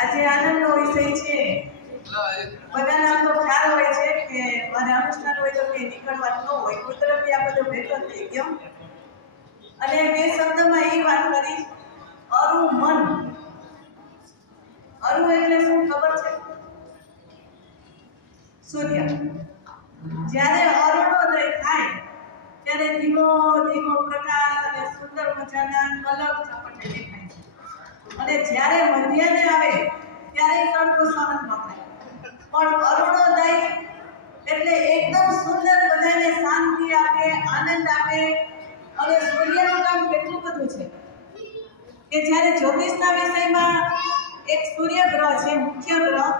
આજે આનંદનો વિષય છે. બધાને આમ તો ખ્યાલ હોય છે કે મારે અનુષ્ઠાન હોય તો કે નીકળવા ન હોય, કુદરતી આ બધો ભેટો થઈ ગયો. અને બે શબ્દમાં એ વાત કરી, અરુ મન. અરુ એટલે શું ખબર છે? સૂર્ય. જ્યારે અરુણોદય થાય ત્યારે ધીમો ધીમો પ્રકાશ અને સુંદર મજાના કલર આપણને દેખાય છે. અને જ્યારે મધ્યાહને આવે ત્યારે તડકો સહન ન થાય. પણ અરુણોદય એટલે એકદમ સુંદર, બધાને શાંતિ આપે, આનંદ આપે. અને સૂર્યનું કામ કેટલું બધું છે કે જ્યારે જ્યોતિષના વિષયમાં એક સૂર્ય ગ્રહ છે, મુખ્ય ગ્રહ,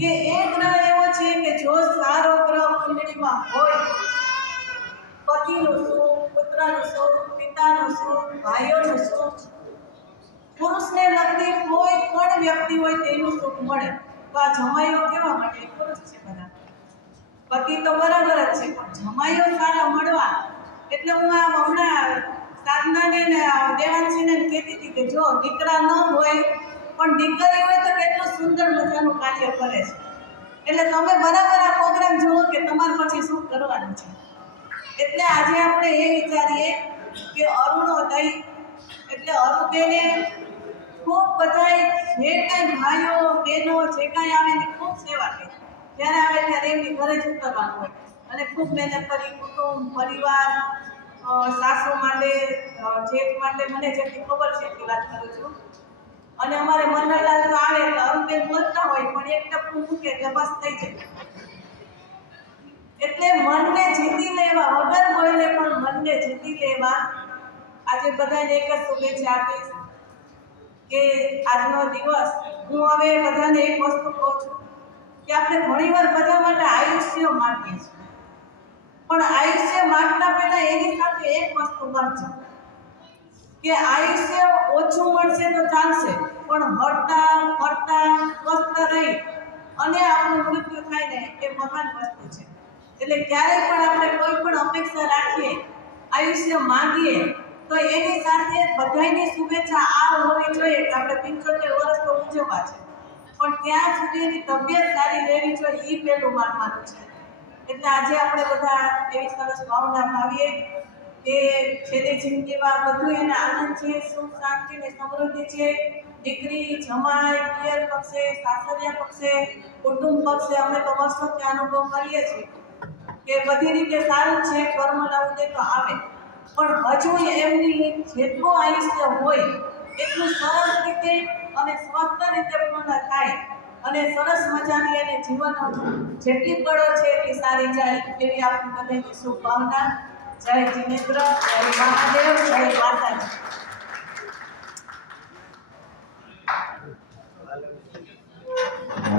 કે એ ગ્રહ એવો છે કે જો સારો ગ્રહ કુંડળીમાં હોય, પતિનું સુખ, પુત્રનું સુખ, પિતાનું સુખ, ભાઈઓનું સુખ, પુરુષને લગતી કોઈ પણ વ્યક્તિ હોય તેનું સુખ મળે. તો આ જમાઈઓ કેવા માટે પુરુષ છે બધા, પતિ તો બરાબર જ છે, પણ જમાઈઓ સારા મળવા. એટલે હું આ હમણાં સાધનાને દેવાંશીને કહેતી હતી કે જો દીકરા ન હોય પણ દીકરી હોય તો કેટલું સુંદર મજાનું કાર્ય કરે છે. એટલે તમે બરાબર આ પ્રોગ્રામ જુઓ કે તમારે પછી શું કરવાનું છે. એટલે આજે આપણે એ વિચારીએ કે અરુણોદય એટલે અરુબેને ખૂબ બધા જે કાંઈ ભાઈઓ બહેનો જે કાંઈ આવે એની ખૂબ સેવા કરી. જ્યારે આવે ત્યારે એમની ઘરે જ ઉતરવાનું હોય અને ખૂબ મહેનત કરી, કુટુંબ, પરિવાર, સાસુ માટે, જેઠ માટે, મને જેટલી ખબર છે એટલી વાત કરું છું. અને અમારે મનોલાલ તો આવે એટલે અરુબેન બોલતા હોય પણ એક ટપકું મૂકે એટલે બસ થઈ જાય. એટલે મનને જીતી લેવા, વગર બોલે પણ મનને જીતી લેવા. આજે બધાને એક જ શુભેચ્છા આપીશ કે આજનો દિવસ હું હવે બધાને એક વસ્તુ કહું છું કે આપણે ઘણીવાર બધા માટે આયુષ્ય માંગીએ છીએ, પણ આયુષ્ય માંગતા પહેલા એની સાથે એક વસ્તુ માંગજો કે આયુષ્ય ઓછું મળશે તો ચાલશે, પણ હરતા ફરતા સ્વસ્થ રહી અને આપણું મૃત્યુ થાય ને એ મહાન વસ્તુ છે. એટલે ક્યારેય પણ આપણે કોઈ પણ અપેક્ષા રાખીએ, આયુષ્ય માંગીએ, તો એની સાથે બધાની શુભેચ્છા આ હોવી જોઈએ કે આપણે 75 વર્ષ તો ઉજવવા છે, પણ ત્યાં સુધી એની તબિયત સારી રહેવી જોઈએ, એ પહેલું માનવાનું છે. એટલે આજે આપણે બધા એવી સરસ ભાવના ભાવીએ કે છેલ્લી જિંદગીમાં બધું એને આનંદ છે, સુખ શાંતિ ને સમૃદ્ધિ છે. દીકરી, જમાઈ, પિયર પક્ષે, સાસરિયા પક્ષે, કુટુંબ પક્ષે અમે તો વર્ષોથી અનુભવ કરીએ છીએ કે બધી રીતે સારું છે, કર્મના ઉદય તો આવે, પણ હજુ એમની જેટલું આયુષ્ય હોય એટલું સરસ રીતે અને સ્વસ્થ રીતે પૂર્ણ થાય અને સરસ મજાની એને જીવન જેટલી પળો છે એટલી સારી જાય એવી આપણી બધાની શુભભાવના. જય જિનેન્દ્ર, જય મહાદેવ, જય માતાજી.